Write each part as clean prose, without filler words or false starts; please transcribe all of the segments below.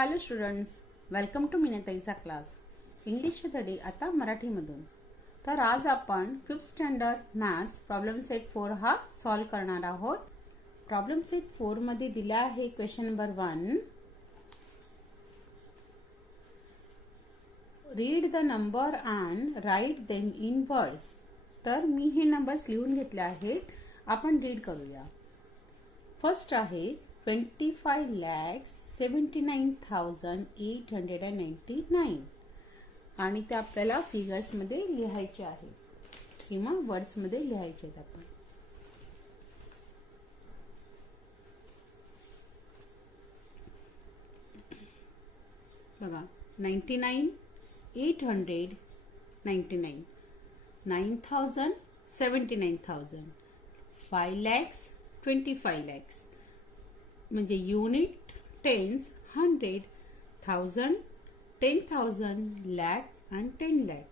Hello students, welcome to Meena ताई चा class. इंग्लिशचे धडे आता मराठीमधून. तर आज आपण 5th standard maths problem set 4 हा सॉल्व करणार आहोत. प्रॉब्लेम सेट 4 मध्ये दिला आहे question number 1. Read the number and write them in words. तर मी हे नंबर्स लिहून घेतले आहेत, आपण रीड करूया. फर्स्ट आहे 25,79,899 आणि ते आपल्याला फिगर्स मध्ये लिहायचे आहे किंवा वर्ड्स मध्ये लिहायचे आहेत. आपण बघा 99,899, 9,000, 79,000, 5 lakhs, 25 lakhs. म्हणजे unit, tens, 100, 1000, 10,000, lakh and 10 lakh.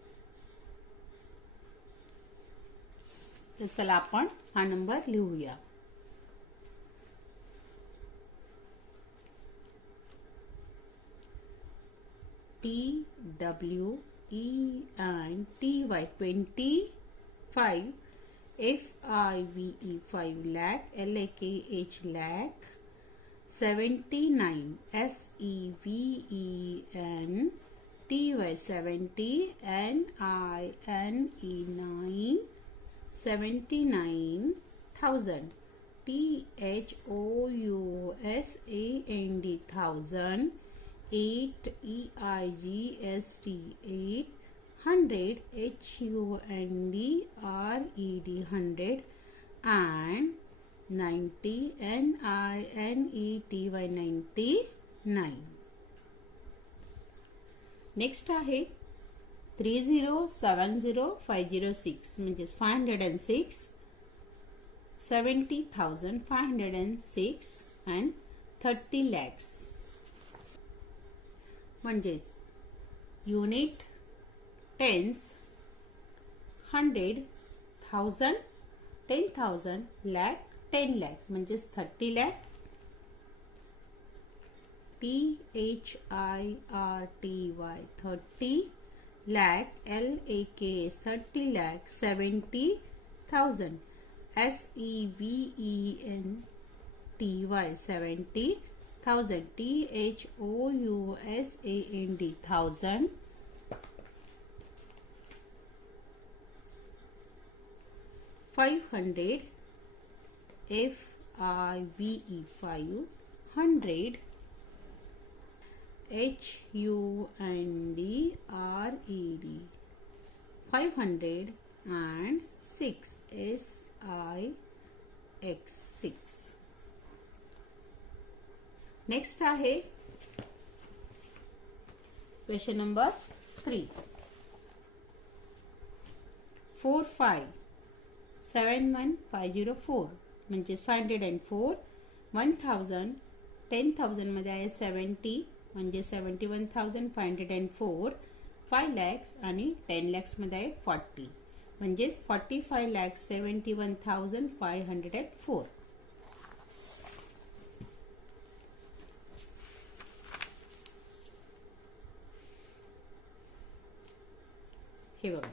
तर चला आपण हा नंबर लिहूया. TWENTY 25, FIVE 5 lakh, LAKH lakh, 79 SEVENTY 70, NINE 9, 79,000, THOUSAND 1000, 8 EIGST 8, 100 HUNDRED 100 and 90 NINETY 99. Next आहे 30,70,506 म्हणजे 506, 70,506 and 30 lakhs. म्हणजे युनिट, टेन्स, 100, 1000, 10,000, lakh, 10 lakh म्हणजे 30 lakh. THIRTY 30 lakh, LAKS 30 lakh, 70,000, SEVENTY 70,000, THOUSAND 1000, 500 FIVE 500, HUNDRED 500 and 6 SIX 6. Next आहे question number 3. 45,71,504 म्हणजे 504, 1000, 10,000 मध्ये आहे 70 म्हणजे 71,504, 5 lakhs आणि 10 lakhs मध्ये आहे 40 म्हणजे 45,71,504. हे बघा,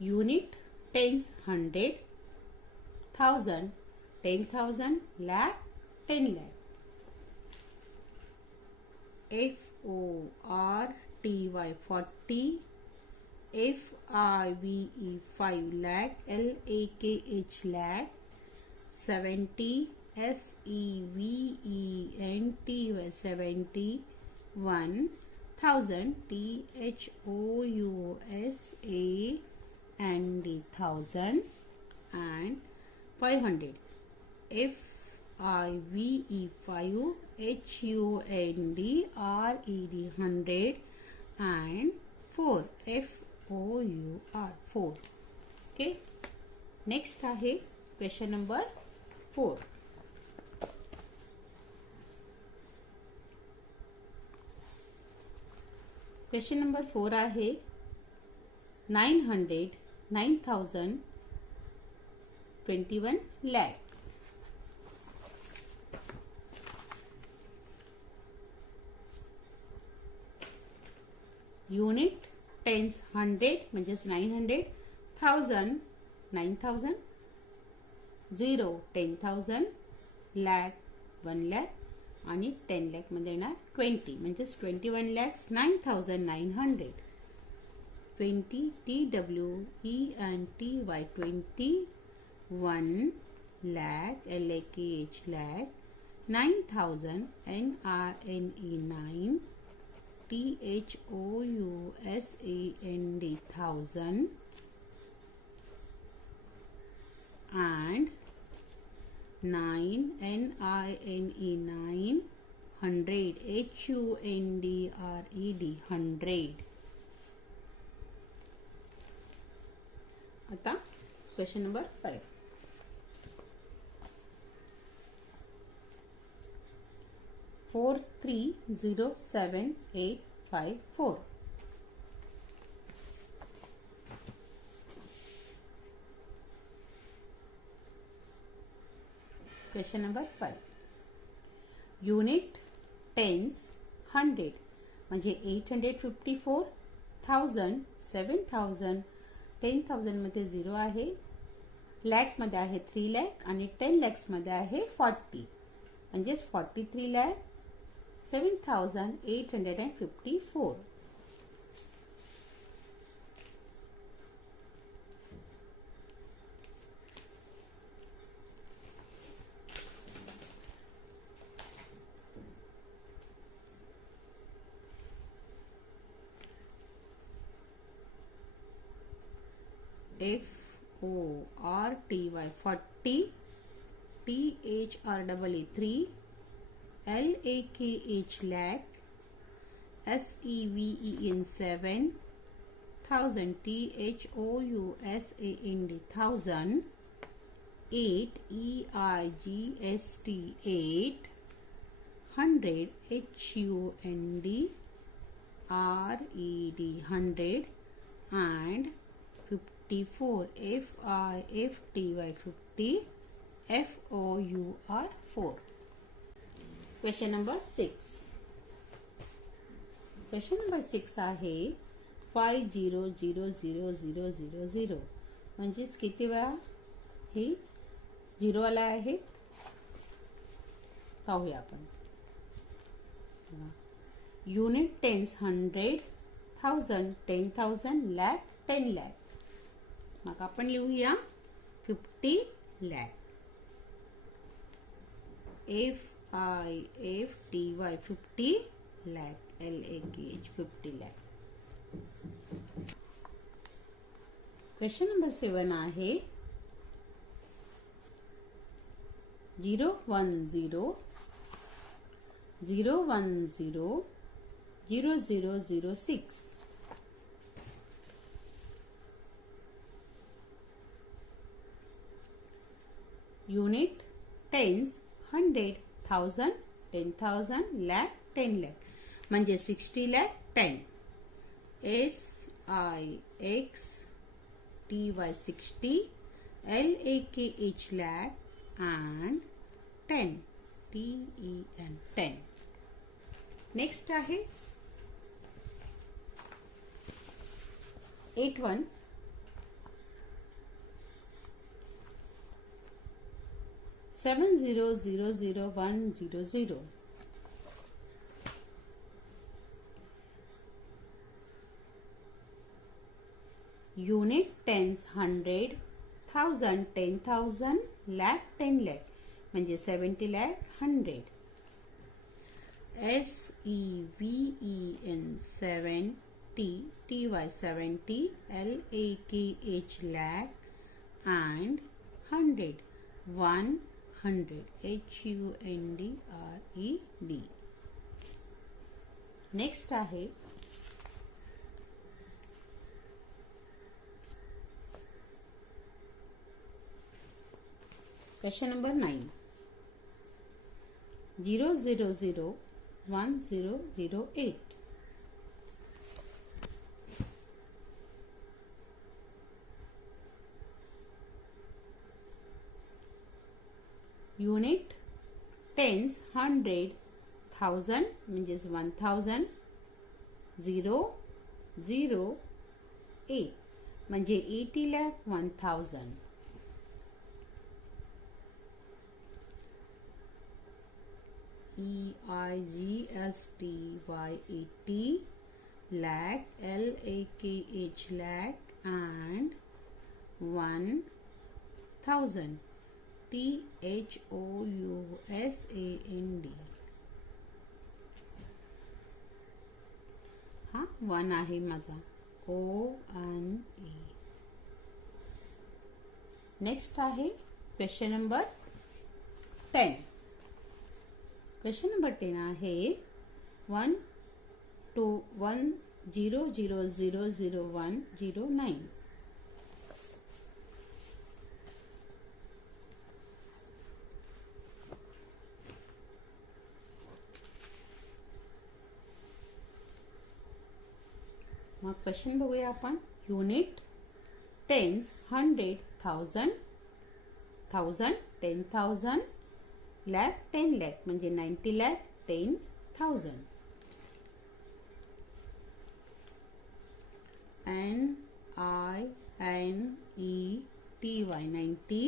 unit, tens, 100, 1000, 10,000, lakh, 10 lakh. FORTY 40, FIVE 5 lakh, LAKH lakh, 70 SEVENTY 71,000, THOUSAND 1000 and 500 FIVE 5, HUNDRED 100 and 4 FOUR 4. Okay. Next आहे क्वेश्चन नंबर 4. क्वेश्चन नंबर 4 आहे 900, 9,000, 21 lakh. युनिट टेन्स 100 म्हणजेच 900, 1000 9000, 0 10,000, lakh 1 lakh आणि 10 lakh मध्ये येणार 20 म्हणजेच 21 lakhs 9,900. 20 TWENTY 21 lakh LAKH lakh 9,000 NRNE 9 THOUSAND 1000 and 9 NINE 9 100 HUNDRED 100. आता question number 5. Four 307,854. Question number 5. Unit tens 100 म्हणजे 854, 1000, 7000, 10,000 मध्ये 0 आहे, लॅक मध्ये आहे 3 lakh आणि 10 lakhs मध्ये आहे 40 म्हणजे 43 lakh 7,854. FORTY 40, THREE 3, LAKH lakh, SEVEN 7, 1000 THOUSAND 1000, 8 EIGST 8, 100 HUND RED 100 and 54 FIFTY 50 FOUR 4. Question number 6. Question number 6 आहे 500000 म्हणजेच किती वेळा हे 0 आला आहे पाहूया आपण. Unit tens 100, 1000, 10,000, lakh 10 lakh. मग आपण लिहूया 50 lakh. FIFTY 50 lakh LAKH 50 lakh. Question number 7 आहे 010 010 0006. युनिट टेन्स 100, 1000, 10,000, lakh 10 lakh म्हणजे 60 lakh 10. SIXTY 60, LAKH lakh and 10 TEN 10. Next आहे 81 70000100. Unit tens 100, 1000, 10,000, lakh 10 lakh म्हणजे 70 lakh 100. SEVEN 70 TY 70 LAKH lakh and 100 100 HUNDRED. Next आहे question number 9 0001008. Unit tens 100, 1000 म्हणजेच 1000, 0 08 म्हणजे 80 lakh 1000. EIGSTY 80 lakh LAKH lakh and 1000 THOUSAND. हा 1 आहे माझा ONE. Next आहे question number 10. Question number 10 आहे 12100000109. मग क्वेश्चन बघूया आपण. युनिट टेन्स 100 1000 10,000 lakh 10 lakh म्हणजे 90 lakh 10,000. NINETY 90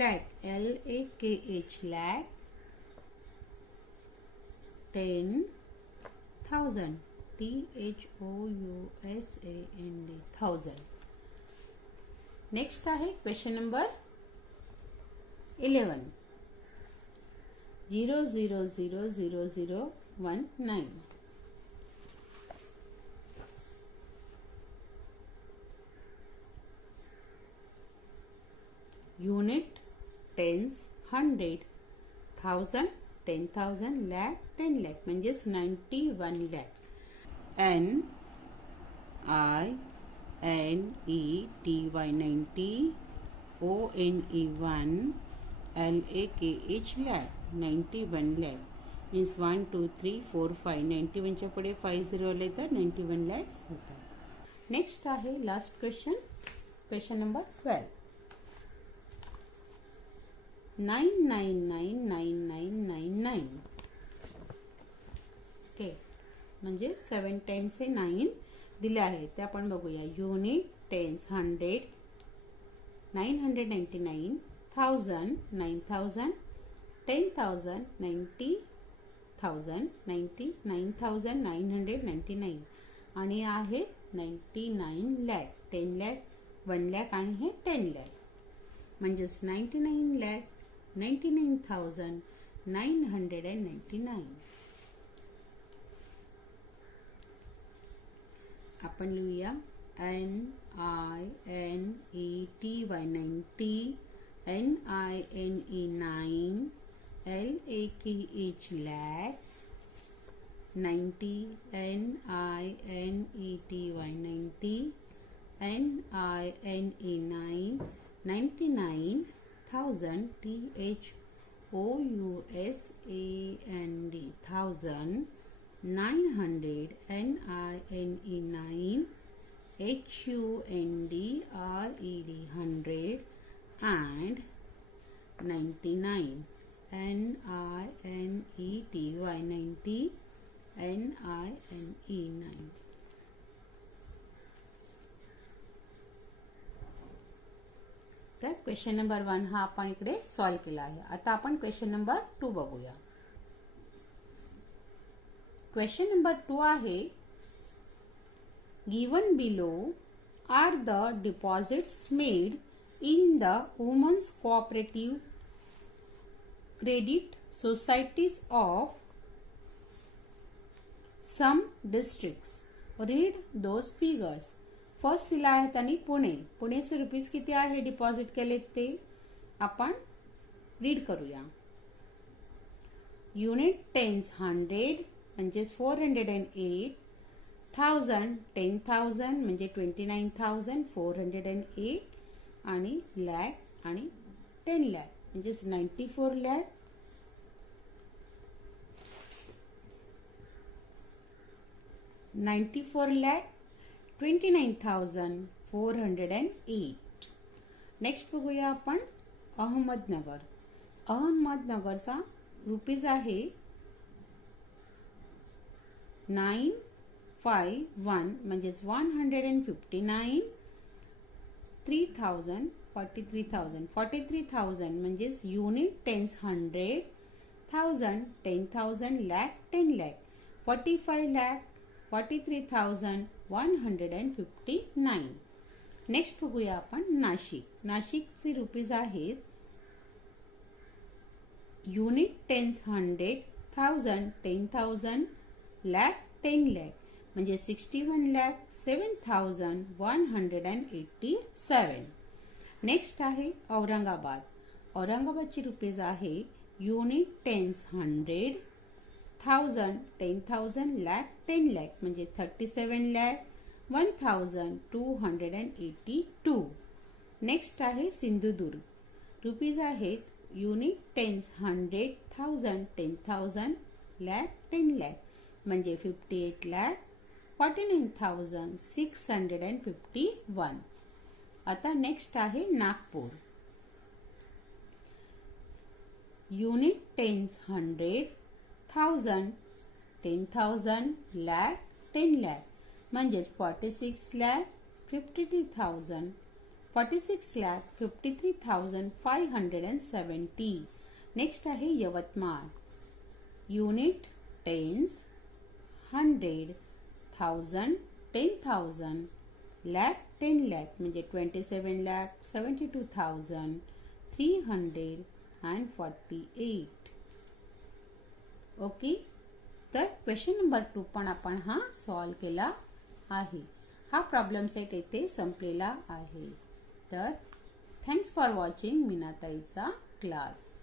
lakh LAKH lakh 10,000 THOUSAND 1000. Next आहे question number 11 00000019. Unit tens 100 1000 10,000 lakh 10 lakh म्हणजेच 91 lakh. NINETY 90 ONE1 LAKH lakh 91 lakh means 1 2 3 4 5 91 च्या पुढे 50 आले तर 91 lakhs होतात. नेक्स्ट आहे last question. Question number 12 9999999. Okay म्हणजे 7 टाइम्स 9 दिले आहे ते आपण बघूया. युनिट टेन्स 100 999 1000 9000 10,000 90,000 99,999 आणि आहे 99 lakh 10 lakh 1 lakh आणि हे 10 lakh म्हणजेच 99 lakh 99,999. आपण लिहूया NINETY 90 NINE 9 LAKH lakh 90 NINETY 90 NINE 9 99,000 THOUSAND 1000 900 NINE 9 HUNDRED 100 and 99 NINETY 90 NINE 9. तर क्वेश्चन नंबर 1 हा आपण इकडे सॉल्व केला आहे. आता आपण क्वेश्चन नंबर 2 बघूया. क्वेश्चन नंबर 2 आहे given below are the deposits made in the Women's Cooperative Credit Societies of some districts. Read those figures. First दिला आहे त्यांनी पुणेचे रुपीज किती आहे डिपॉझिट केले ते आपण रीड करूया. युनिट टेन्स 100 म्हणजे 408 1000 10,000 म्हणजे 29,408 आणि लॅक आणि 10 लॅक म्हणजे 94 लॅक 29,408. नेक्स्ट बघूया आपण अहमदनगर. अहमदनगरचा रुपीज आहे 1 म्हणजेच 159, 3000, 43,000, 43,000 म्हणजेच unit tens 100, 1000, 10,000, lakh, 10 lakh, 45 lakh, 43,159. Next बघूया आपण नाशिक. नाशिकचे रुपीज आहेत युनिट टेन्स 100, 1000, 10,000, lakh, 10 lakh म्हणजे 61 lakh, 7,187. नेक्स्ट आहे औरंगाबाद. औरंगाबादची रुपीज आहे युनिट टेन्स 100, 1000, 10,000, lakh, 10 lakh म्हणजे 37 lakh, 1,282. नेक्स्ट आहे सिंधुदुर्ग. रुपीज आहेत युनिट टेन्स 100, 1000, 10,000, lakh, 10 lakh म्हणजे 58 lakh, 49,651. आता नेक्स्ट आहे Nagpur. Unit tens 100, 1000, 10,000, lakh, 10 lakh म्हणजेच 46 lakh, 52,000, 46 lakh, 53,570. नेक्स्ट आहे Yavatmal. Unit tens 100, 1000, 10,000, lakh, 10 lakh म्हणजे 27 lakh, 72,348. ओके, तर क्वेश्चन नंबर 2 पण आपण हा सॉल्व केला आहे. हा प्रॉब्लेम सेट येथे संपलेला आहे. तर थँक्स फॉर वॉचिंग मीना ताईचा क्लास.